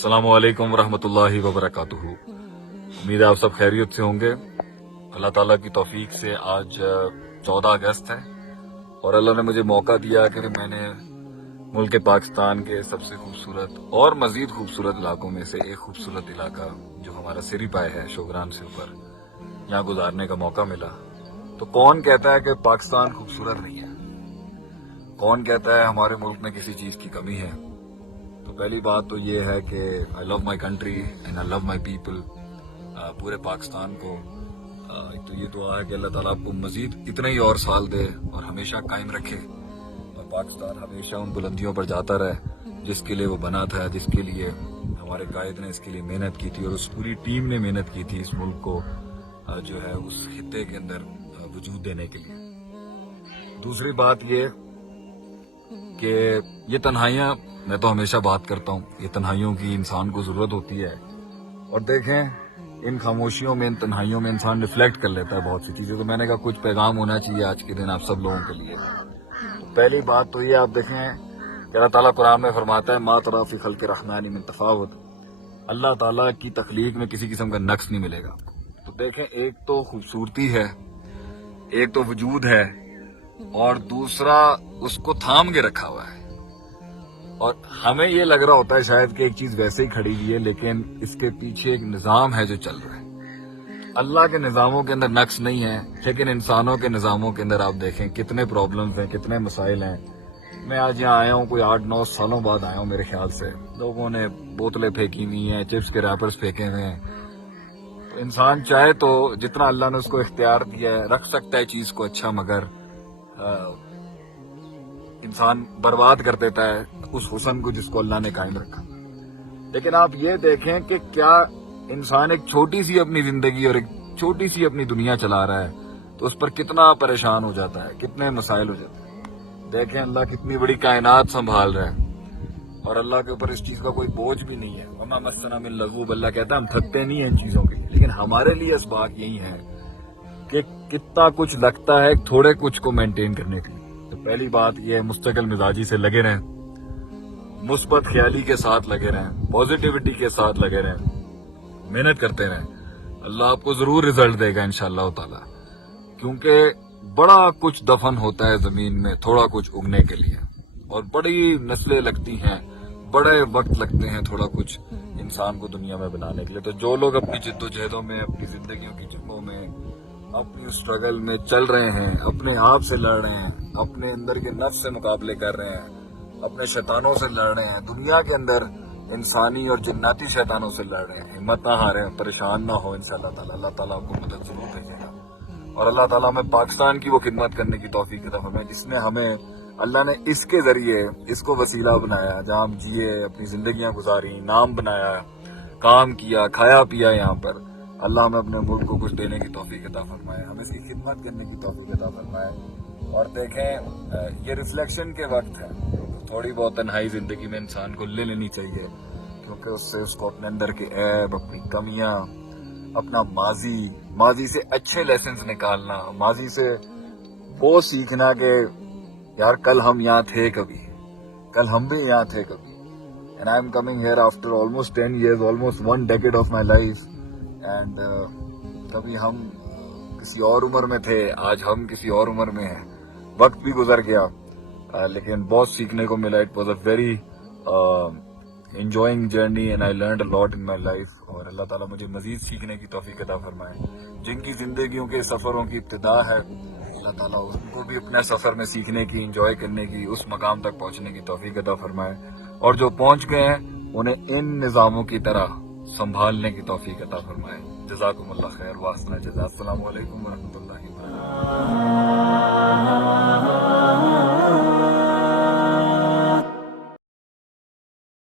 अस्सलामु अलैकुम वरहमतुल्लाहि वबरकातुहू। उम्मीद है आप सब खैरियत से होंगे। अल्लाह ताला की तौफीक से आज 14 अगस्त है और अल्लाह ने मुझे मौका दिया कि मैंने मुल्क पाकिस्तान के सबसे खूबसूरत और मजीद खूबसूरत इलाकों में से एक खूबसूरत इलाका जो हमारा सिरी पाए है शोगरान से ऊपर, यहाँ गुजारने का मौका मिला। तो कौन कहता है कि पाकिस्तान खूबसूरत नहीं है? कौन कहता है हमारे मुल्क में किसी चीज की कमी है? तो पहली बात तो ये है कि I love my country and I love my people. पूरे पाकिस्तान को एक तो ये दुआ है कि अल्लाह ताला आपको मजीद इतने ही और साल दे और हमेशा कायम रखे और पाकिस्तान हमेशा उन बुलंदियों पर जाता रहे जिसके लिए वो बना था, जिसके लिए हमारे कायद ने इसके लिए मेहनत की थी और उस पूरी टीम ने मेहनत की थी इस मुल्क को जो है उस खित्ते के अंदर वजूद देने के लिए। दूसरी बात ये कि ये तन्हाइयाँ, मैं तो हमेशा बात करता हूँ, ये तन्हाइयों की इंसान को जरूरत होती है। और देखें इन खामोशियों में, इन तन्हाइयों में इंसान रिफ्लेक्ट कर लेता है बहुत सी चीजें। तो मैंने कहा कुछ पैगाम होना चाहिए आज के दिन आप सब लोगों के लिए। पहली बात तो ये आप देखें कि अल्लाह ताला कुरान में फरमाता है मा तरा फी खल्क़ि रहमानी मिन तफावुत। अल्लाह ताला की तख्लीक में किसी किस्म का नक्स नहीं मिलेगा आपको। तो देखें, एक तो खूबसूरती है, एक तो वजूद है और दूसरा उसको थाम के रखा हुआ है। और हमें ये लग रहा होता है शायद कि एक चीज वैसे ही खड़ी हुई है, लेकिन इसके पीछे एक निजाम है जो चल रहा है। अल्लाह के निजामों के अंदर नक्स नहीं है, लेकिन इंसानों के निजामों के अंदर आप देखें कितने प्रॉब्लम्स हैं, कितने मसाइल हैं। मैं आज यहाँ आया हूँ, कोई 8-9 सालों बाद आया हूँ मेरे ख्याल से। लोगों ने बोतलें फेंकी हुई हैं, चिप्स के रैपर्स फेंके हुए हैं। तो इंसान चाहे तो जितना अल्लाह ने उसको इख्तियार दिया है रख सकता है चीज को अच्छा, मगर इंसान बर्बाद कर देता है उस हुस्न को जिसको अल्लाह ने कायम रखा। लेकिन आप ये देखें कि क्या इंसान एक छोटी सी अपनी जिंदगी और एक छोटी सी अपनी दुनिया चला रहा है तो उस पर कितना परेशान हो जाता है, कितने मसाइल हो जाते हैं। देखें अल्लाह कितनी बड़ी कायनात संभाल रहा है और अल्लाह के ऊपर इस चीज का कोई बोझ भी नहीं है। वमा मस्सना मिन लगूब, अल्लाह कहता है हम थकते नहीं है इन चीजों के लिए। लेकिन हमारे लिए इस बात यही है कि कितना कुछ लगता है थोड़े कुछ को मेंटेन करने के लिए। तो पहली बात यह है, मुस्तकिल मिजाजी से लगे रहें, मुस्बत ख्याली के साथ लगे रहें, पॉजिटिविटी के साथ लगे रहें, मेहनत करते रहें। अल्लाह आपको जरूर रिजल्ट देगा इंशाअल्लाह ताला, क्योंकि बड़ा कुछ दफन होता है जमीन में थोड़ा कुछ उगने के लिए और बड़ी नस्लें लगती हैं, बड़े वक्त लगते हैं थोड़ा कुछ इंसान को दुनिया में बनाने के लिए। तो जो लोग अपनी जिद्दोजहदों में, अपनी जिंदगियों की जंगों में, अपनी स्ट्रगल में चल रहे हैं, अपने आप से लड़ रहे हैं, अपने अंदर के नफ्स से मुकाबले कर रहे हैं, अपने शैतानों से लड़ रहे हैं, दुनिया के अंदर इंसानी और जन्नती शैतानों से लड़ रहे हैं, हिम्मत ना हारें, परेशान ना हो। इंशाअल्लाह ताला अल्लाह ताला आपको मदद जरूर देगा और अल्लाह ताला हमें पाकिस्तान की वो खिदमत करने की तौफीक अता फरमाए जिसमें हमें अल्लाह ने इसके जरिए इसको वसीला बनाया, जहाँ हम जिए, अपनी जिंदगियां गुजारी, नाम बनाया, काम किया, खाया पिया। यहाँ पर अल्लाह हमें अपने मुल्क को कुछ देने की तौफीक अता फरमाए, हमें इसकी खिदमत करने की तौफीक अता फरमाए। और देखें ये रिफ्लेक्शन के वक्त है, थोड़ी बहुत तन्हाई जिंदगी में इंसान को ले लेनी चाहिए, क्योंकि उससे उसको अपने अंदर के ऐब, अपनी कमियां, अपना माजी से अच्छे लेसन्स निकालना, माजी से वो सीखना कि यार कल हम यहाँ थे, कल हम भी यहाँ थे कभी। And I am coming here after almost 10 years, almost 1 decade of my life. And कभी हम किसी और उम्र में थे, आज हम किसी और उम्र में हैं। वक्त भी गुजर गया लेकिन बहुत सीखने को मिला। It was a very enjoying journey and I learned a lot in my life। और अल्लाह ताला मुझे मजीद सीखने की तौफीक अता फरमाए। जिनकी जिंदगियों के सफरों की इब्तिदा है, अल्लाह ताला उनको भी अपने सफर में सीखने की, एंजॉय करने की, उस मकाम तक पहुंचने की तौफीक अता फरमाए। और जो पहुंच गए हैं उन्हें इन निजामों की तरह संभालने की तौफीक अता फरमाए। जज़ाकुमुल्लाह खैर, वास्ना जज़ा। अस्सलामु अलैकुम व रहमतुल्लाहि व बरकातुहू।